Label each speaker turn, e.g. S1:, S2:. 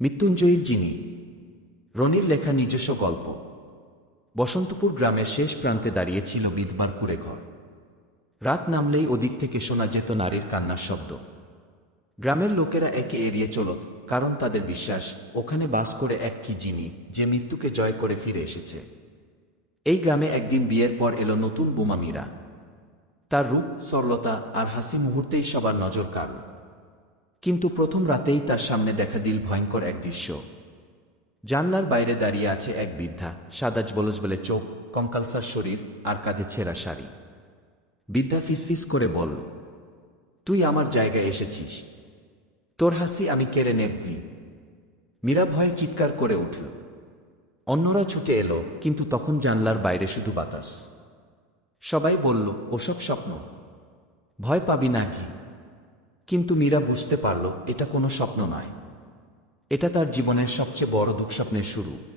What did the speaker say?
S1: মৃত্যুঞ্জয়ীর যিনি, রনির লেখা নিজস্ব গল্প। বসন্তপুর গ্রামের শেষ প্রান্তে দাঁড়িয়েছিল বিধবার কুড়ে ঘর রাত নামলেই ওদিক থেকে শোনা যেত নারীর কান্নার শব্দ। গ্রামের লোকেরা একে এড়িয়ে চলত, কারণ তাদের বিশ্বাস, ওখানে বাস করে এক কি যিনি, যে মৃত্যুকে জয় করে ফিরে এসেছে। এই গ্রামে একদিন বিয়ের পর এলো নতুন বোমা মীরা তার রূপ, সরলতা আর হাসি মুহূর্তেই সবার নজর কাড়ল কিন্তু প্রথম রাতেই তার সামনে দেখা দিল ভয়ঙ্কর এক দৃশ্য। জানলার বাইরে দাঁড়িয়ে আছে এক বৃদ্ধা সাদাজ বলজ বলে চোখ কঙ্কালসার শরীর আর কাঁধে ছেঁড়া শাড়ি। বৃদ্ধা ফিসফিস করে বল তুই আমার জায়গায় এসেছিস। তোর হাসি আমি কেড়ে নেবনি মীরা ভয়ে চিৎকার করে উঠল। অন্যরা ছুটে এলো, কিন্তু তখন জানলার বাইরে শুধু বাতাস। সবাই বলল, ওসব স্বপ্ন। ভয় পাবি না কি? কিন্তু মীরা বুঝতে পারল, এটা কোনো স্বপ্ন নয়। এটা তার জীবনের সবচেয়ে বড় দুঃস্বপ্নের শুরু।